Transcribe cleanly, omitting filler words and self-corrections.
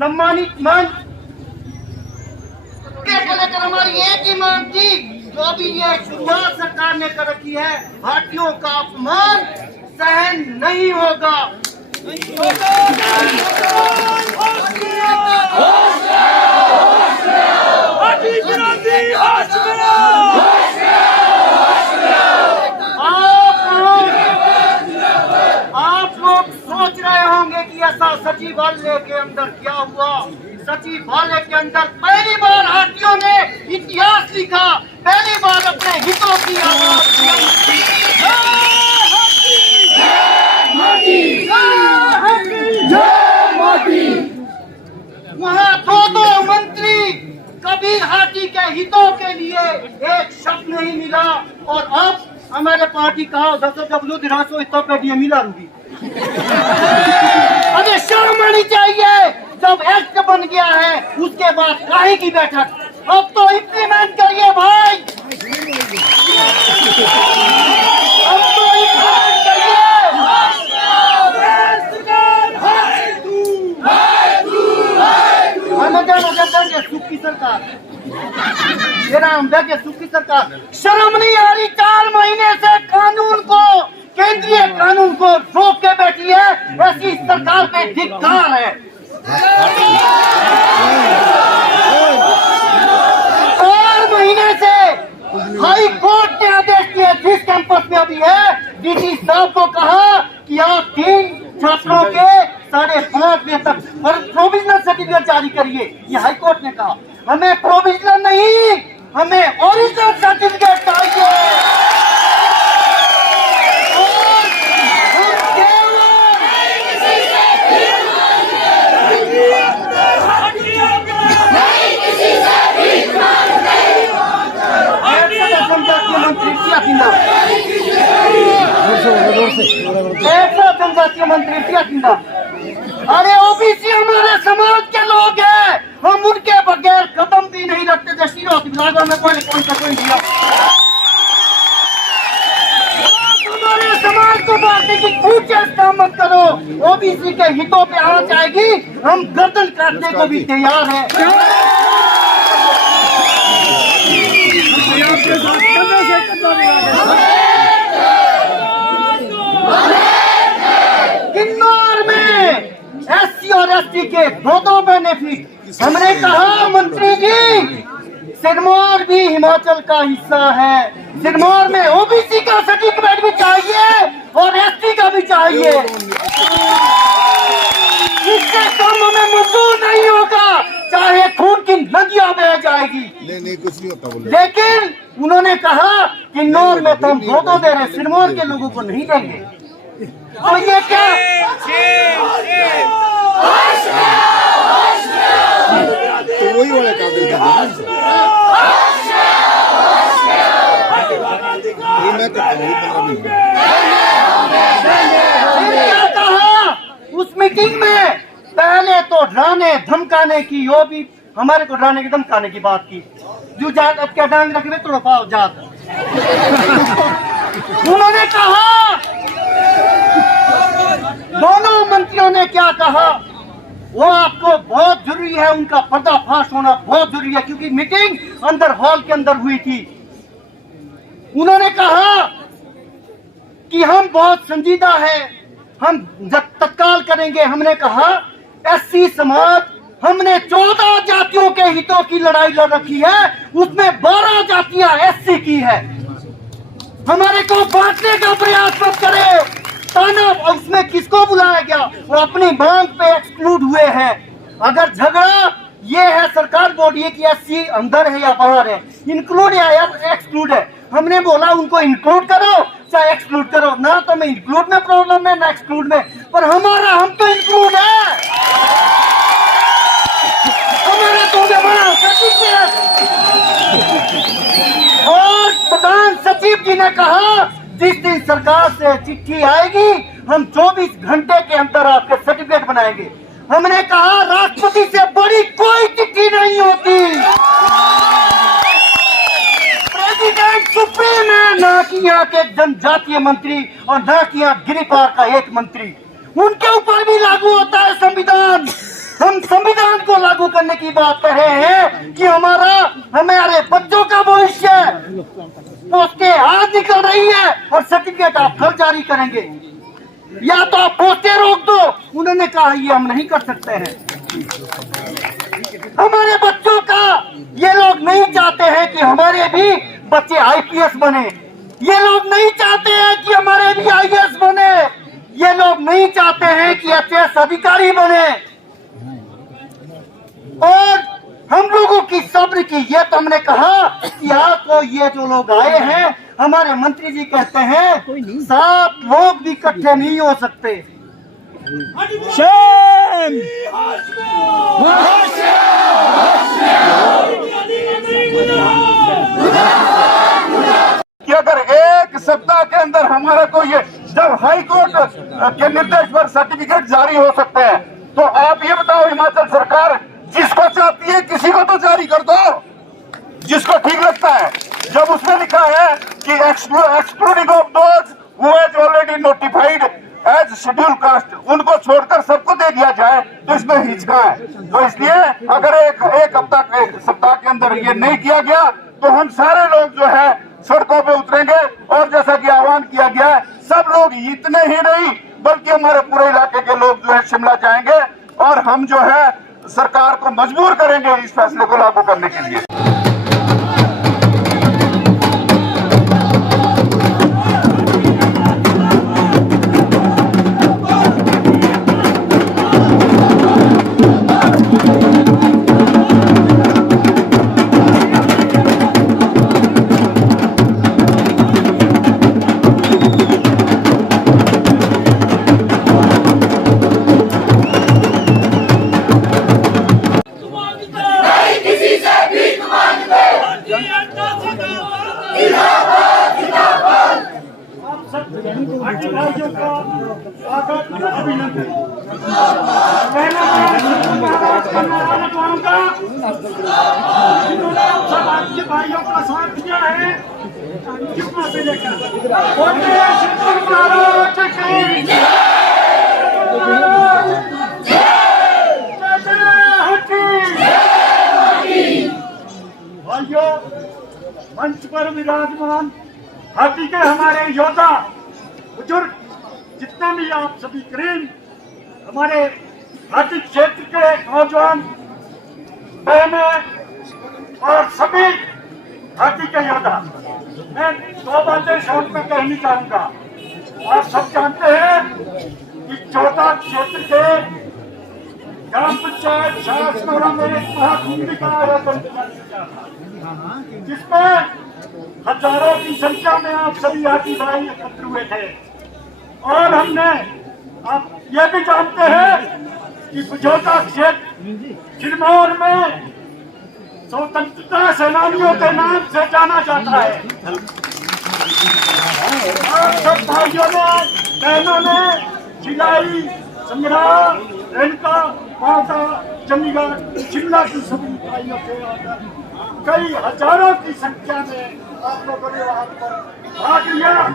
सम्मानित मंच को लेकर हमारी एक ही मांग थी, जो भी ये शुरुआत सरकार ने कर रखी है, हाथियों का अपमान सहन नहीं होगा। आप लोग सोच रहे होंगे कि ऐसा सचिवालय के अंदर क्या हुआ। सचिवालय के अंदर पहली बार हाथियों ने इतिहास लिखा, पहली बार अपने हितों की आवाज वहाँ दो मंत्री, कभी हाथी के हितों के लिए एक शब्द नहीं मिला। और अब हमारे पार्टी कहा इतना मिला रूबी। अरे शर्म आनी चाहिए, जब एक्ट बन गया है उसके बाद काहे की बैठक, अब तो इम्प्लीमेंट करिए भाई, अब तो इम्प्लीमेंट करिए। सुख की सरकार, सुख की सरकार, शर्म नहीं आ रही? 4 महीने से कानून को, केंद्रीय कानून को रोक के बैठी है, ऐसी सरकार पे धिक्कार है। 4 महीने से हाई कोर्ट ने आदेश दिया, जिस कैंपस में अभी है, डीसी साहब को कहा कि आप 3 छात्रों के 5.5 बजे तक प्रोविजनल सर्टिफिकेट जारी करिए। ये हाई कोर्ट ने कहा, हमें प्रोविजनल नहीं, हमें ओरिजिनल सर्टिफिकेट चाहिए। जनजातीय मंत्री, अरे ओबीसी हमारे समाज के लोग हैं, हम उनके बगैर कदम भी नहीं रखते। में कोई दिया हमारे समाज को बांटने की कुछ काम मत करो। ओबीसी के हितों पे आंच आएगी, हम गर्दन काटने को भी तैयार हैं। किन्नौर में एससी और एसटी के 2 बेनिफिट, हमने कहा मंत्री जी, सिरमौर भी हिमाचल का हिस्सा है, सिरमौर में ओबीसी का सर्टिफिकेट भी चाहिए और एसटी का भी चाहिए। इससे कम हमें मंजूर नहीं होगा, चाहे खून की नदियां बह जाएगी। नहीं कुछ नहीं होता बोले। लेकिन उन्होंने कहा किन्नौर में तो हम 2 दे रहे, सिरमौर के लोगों को नहीं देंगे। तो ये क्या तो वही वाला काबिल क्या कहा उस मीटिंग में? पहले तो डराने धमकाने की, यो भी हमारे को डराने की धमकाने की बात की, जो जात क्या डांग रखे थोड़ा पाओ जात। उन्होंने कहा, दोनों मंत्रियों ने क्या कहा, वो आपको बहुत जरूरी है, उनका पर्दाफाश होना बहुत जरूरी है, क्योंकि मीटिंग अंदर हॉल के अंदर हुई थी। उन्होंने कहा कि हम बहुत संजीदा है, हम तत्काल करेंगे। हमने कहा एससी समाज, हमने 14 जातियों के हितों की लड़ाई लड़ रखी है, उसमें 12 जातियां एससी की है। हमारे को बांटने का प्रयास मत करे। ताना उसमें किसको बुलाया गया? वो अपनी मांग पे एक्सक्लूड हुए हैं। अगर झगड़ा ये है, सरकार बोल रही है कि एससी अंदर है या बाहर है, इंक्लूड है या एक्सक्लूड है। हमने बोला उनको इंक्लूड करो चाहे एक्सक्लूड करो, ना तो मैं इंक्लूड में प्रॉब्लम है ना एक्सक्लूड में, पर हम तो इंक्लूड है। हमारा तो और प्रधान सचिव जी ने कहा जिस दिन सरकार से चिट्ठी आएगी हम 24 घंटे के अंदर आपके सर्टिफिकेट बनाएंगे। हमने कहा राष्ट्रपति से बड़ी कोई चिट्ठी नहीं होती, प्रेसिडेंट सुप्रीम है, ना कि यहाँ के जनजातीय मंत्री और ना कि यहाँ गिरिपार का एक मंत्री, उनके ऊपर भी लागू होता है संविधान। हम संविधान करने की बात कर रहे हैं कि हमारे बच्चों का भविष्य पोस्टें आज निकल रही है और सर्टिफिकेट आप कल जारी करेंगे, या तो आप पोस्टें रोक दो। उन्होंने कहा ये हम नहीं कर सकते हैं। हमारे बच्चों का ये लोग नहीं चाहते हैं कि हमारे भी बच्चे आईपीएस बने, ये लोग नहीं चाहते हैं कि हमारे भी आईएएस बने, ये लोग नहीं चाहते हैं कि एचएएस अधिकारी बने। और हम लोगों की सब्र की, ये तो हमने कहा कि आपको ये जो लोग आए हैं, हमारे मंत्री जी कहते हैं 7 लोग भी इकट्ठे नहीं हो सकते। कि अगर 1 सप्ताह के अंदर हमारा को ये जब हाई कोर्ट के निर्देश पर सर्टिफिकेट जारी हो सकते हैं, तो आप ये बताओ हिमाचल सरकार जिसको चाहती है किसी को तो जारी कर दो, जिसको ठीक लगता है। जब उसमें लिखा है कि excluding of those who has already notified as schedule caste, उनको छोड़कर सबको दे दिया जाए, तो इसमें हिचका है। तो इसलिए अगर एक सप्ताह के अंदर ये नहीं किया गया तो हम सारे लोग जो है सड़कों पे उतरेंगे। और जैसा कि आह्वान किया गया है, सब लोग इतने ही नहीं बल्कि हमारे पूरे इलाके के लोग जो है शिमला जाएंगे और हम जो है सरकार को मजबूर करेंगे इस फैसले को लागू करने के लिए। भाइयों का साथ दिया है, से लेकर भाइयों, मंच पर विराजमान हाथी के हमारे योद्धा बुजुर्ग जितने भी आप सभी करीम हमारे हाथी क्षेत्र के नौजवान बहने और सभी हाथी के योद्धा, मैं 2 बातें शॉर्ट में कहनी चाहूंगा। आप सब जानते हैं कि चौथा क्षेत्र के ग्राम पंचायत शासकों में एक महाकुंभ का आयोजन किया गया, जिसमें हजारों की संख्या में आप सभी हाथी भाई एकत्र हुए थे। और हमने, आप ये भी जानते हैं कि बुझौता क्षेत्र सिरमौर में स्वतंत्रता सेनानियों के नाम से जाना जाता है। और सब भाइयों ने, बहनों ने सिलाई, संग्राम, रेणुका माता, चंडीगढ़, शिमला की सभी भाइयों के कई हजारों की संख्या में आप लोगों ने वहां पर भाग लिया।